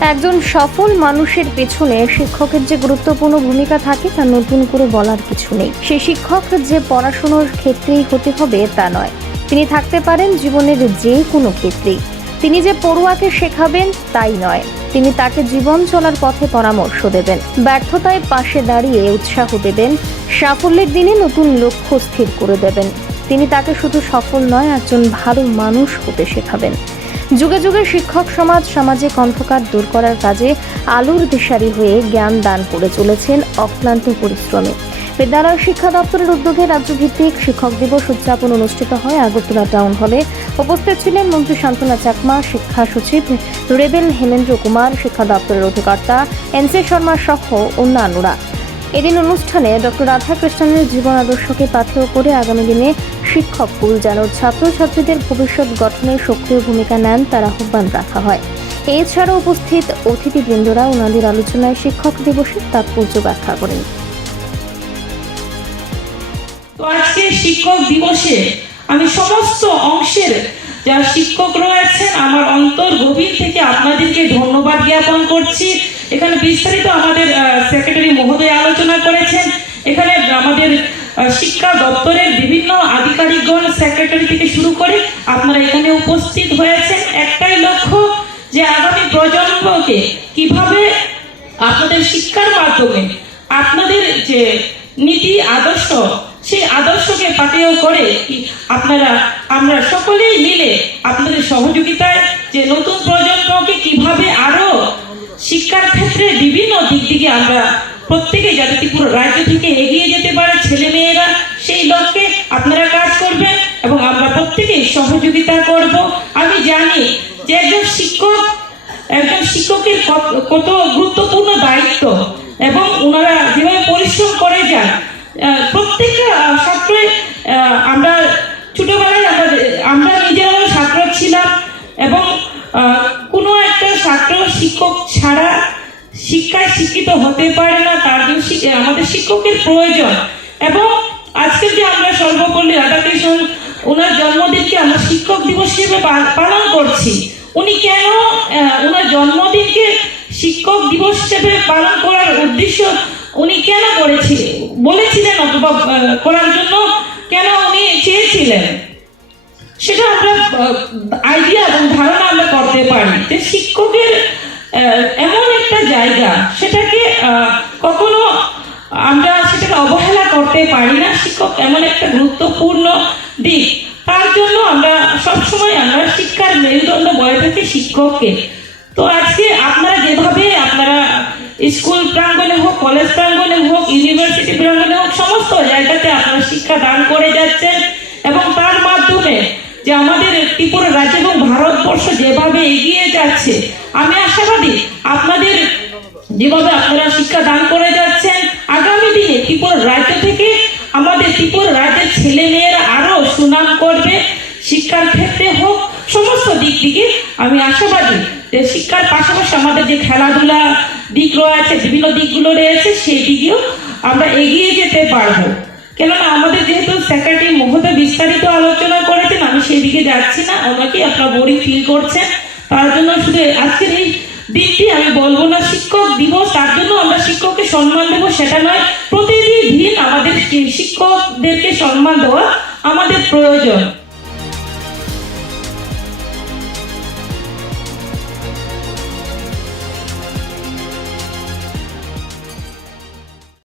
একজন সফল মানুষের পেছনে শিক্ষকের যে গুরুত্বপূর্ণ ভূমিকা থাকে তা নতুন করে বলার কিছু নেই। সে শিক্ষক যে পড়াশোনার ক্ষেত্রেই হতে হবে তা নয়। তিনি থাকতে পারেন জীবনের যে কোনো ক্ষেত্রেই। তিনি যে পড়ুয়াকে শেখাবেন তাই নয়। তিনি তাকে জীবন চলার পথে পরামর্শ দেবেন। ব্যর্থতায় পাশে দাঁড়িয়ে উৎসাহ দেবেন। সাফল্যের দিনে নতুন লক্ষ্য স্থির করে দেবেন। তিনি তাকে শুধু সফল নয়, একজন ভালো মানুষ হতে শেখাবেন। যুগে যুগে শিক্ষক সমাজ সামাজিক অন্ধকার দূর করার কাজে আলোর দিশারি হয়ে জ্ঞান দান করে চলেছেন অক্লান্ত পরিশ্রমে। বিদ্যালয় শিক্ষা দপ্তরের উদ্যোগে রাজ্যভিত্তিক শিক্ষক দিবস উদযাপন অনুষ্ঠিত হয় আগরতলা টাউন হলে। উপস্থিত ছিলেন মন্ত্রী শান্তনা চাকমা, শিক্ষা সচিব রেবেল হেমেন্দ্র কুমার, শিক্ষা দপ্তরের অধিকর্তা এনসি শর্মা সহ অন্যান্যরা। এদিন অনুষ্ঠানে ডক্টর রাধাকৃষ্ণনের জীবন আদর্শকে পাথেয় করে আগামী দিনে শিক্ষক কুল যেন ছাত্রছাত্রীদের ভবিষ্যৎ গঠনে সক্রিয় ভূমিকা নেন তার আহ্বান রাখা হয়। এছাড়াও উপস্থিত অতিথিবৃন্দরা ওনাদের আলোচনায় শিক্ষক দিবসের তাৎপর্য ব্যাখ্যা করেন। আজকে শিক্ষক দিবসে আমি সমস্ত অংশের যারা শিক্ষক রয়েছেন, আমার অন্তর আপনাদেরকে ধন্যবাদ জ্ঞাপন করছি। এখানে বিস্তারিত আমাদের সেক্রেটারি মহোদয় আলোচনা করেছেন। এখানে আমাদের শিক্ষা দপ্তরের বিভিন্ন আধিকারিকগণ সেক্রেটারি থেকে শুরু করে আপনারা এখানে উপস্থিত হয়েছেন। একটাই লক্ষ্য যে আগামী প্রজন্মকে কীভাবে আপনাদের শিক্ষার মাধ্যমে আপনাদের যে নীতি, আদর্শ, সেই আদর্শকে পাথেয় করে আপনারা, আমরা সকলেই মিলে আপনাদের সহযোগিতায় যে নতুন প্রজন্মকে কীভাবে আরও শিক্ষার ক্ষেত্রে বিভিন্ন দিক থেকে আমরা প্রত্যেকে যাতে ত্রিপুরা রাজ্য থেকে এগিয়ে যেতে পারে ছেলে মেয়েরা সেই লক্ষ্যে আপনারা কাজ করবেন এবং আমরা প্রত্যেকেই সহযোগিতা করব। আমি জানি যে একজন শিক্ষক, একজন শিক্ষকের কত- গুরুত্বপূর্ণ দায়িত্ব এবং ওনারা যেভাবে পরিশ্রম করে যান প্রত্যেকটা ছাত্রই আমরা ছোটবেলায় আমরা আমরা নিজেরাও ছাত্র ছিলাম এবং শিক্ষক ছাড়া শিক্ষায় শিক্ষিত হতে পারে না, তার জন্য আমাদের শিক্ষকের প্রয়োজন। এবং আজকে যে আমরা সর্বপল্লী রাধাকৃষ্ণ ওনার জন্মদিনকে আমরা শিক্ষক দিবস হিসেবে পালন করছি। উনি কেন ওনার জন্মদিনকে শিক্ষক দিবস হিসেবে পালন করার উদ্দেশ্য উনি কেন করেছিলেন বলেছিলেন অথবা করার জন্য কেন উনি চেয়েছিলেন? সেটা আমরা আইডিয়া এবং ধারণা আমরা করতে পারি। যে শিক্ষকের এমন একটা জায়গা, সেটাকে কখনো আমরা সেটাকে অবহেলা করতে পারি না শিক্ষক এমন একটা গুরুত্বপূর্ণ দিক। তার জন্য আমরা সবসময় আমরা শিক্ষার মেরুদণ্ড বয়ে থাকি শিক্ষককে। তো আজকে আপনারা যেভাবে আপনারা স্কুল প্রাঙ্গণে হোক, কলেজ প্রাঙ্গণে হোক, ইউনিভার্সিটি প্রাঙ্গণে হোক, সমস্ত জায়গাতে আপনারা শিক্ষা দান করে যাচ্ছেন এবং তার মাধ্যমে যে আমাদের ত্রিপুরা রাজ্য এবং ভারতবর্ষ যেভাবে এগিয়ে যাচ্ছে আমি আশাবাদী আপনাদের যেভাবে আপনারা শিক্ষা দান করে যাচ্ছেন, আগামী দিনে ত্রিপুরা রাজ্য থেকে আমাদের ত্রিপুরা রাজ্যের ছেলে মেয়েরা আরও সুনাম করবে, শিক্ষার ক্ষেত্রে হোক, সমস্ত দিক থেকে আমি আশাবাদী যে শিক্ষার পাশাপাশি আমাদের যে খেলাধুলা দিক রয়েছে বিভিন্ন দিকগুলো রয়েছে, সেই দিকেও আমরা এগিয়ে যেতে পারব। কেননা আমাদের যেহেতু সেক্রেটারি মহোদয় বিস্তারিত আলোচনা করেছেন, আমি সেই দিকে যাচ্ছি না অনেকেই আপনারা বোরিং ফিল করছেন। তার জন্য শুধু আজকের এই দিনটি আমি বলব না শিক্ষক দিবস, তার জন্য আমরা শিক্ষককে সম্মান দেবো, সেটা নয়। প্রতিদিন দিন আমাদের শিক্ষকদেরকে সম্মান দেওয়া আমাদের প্রয়োজন।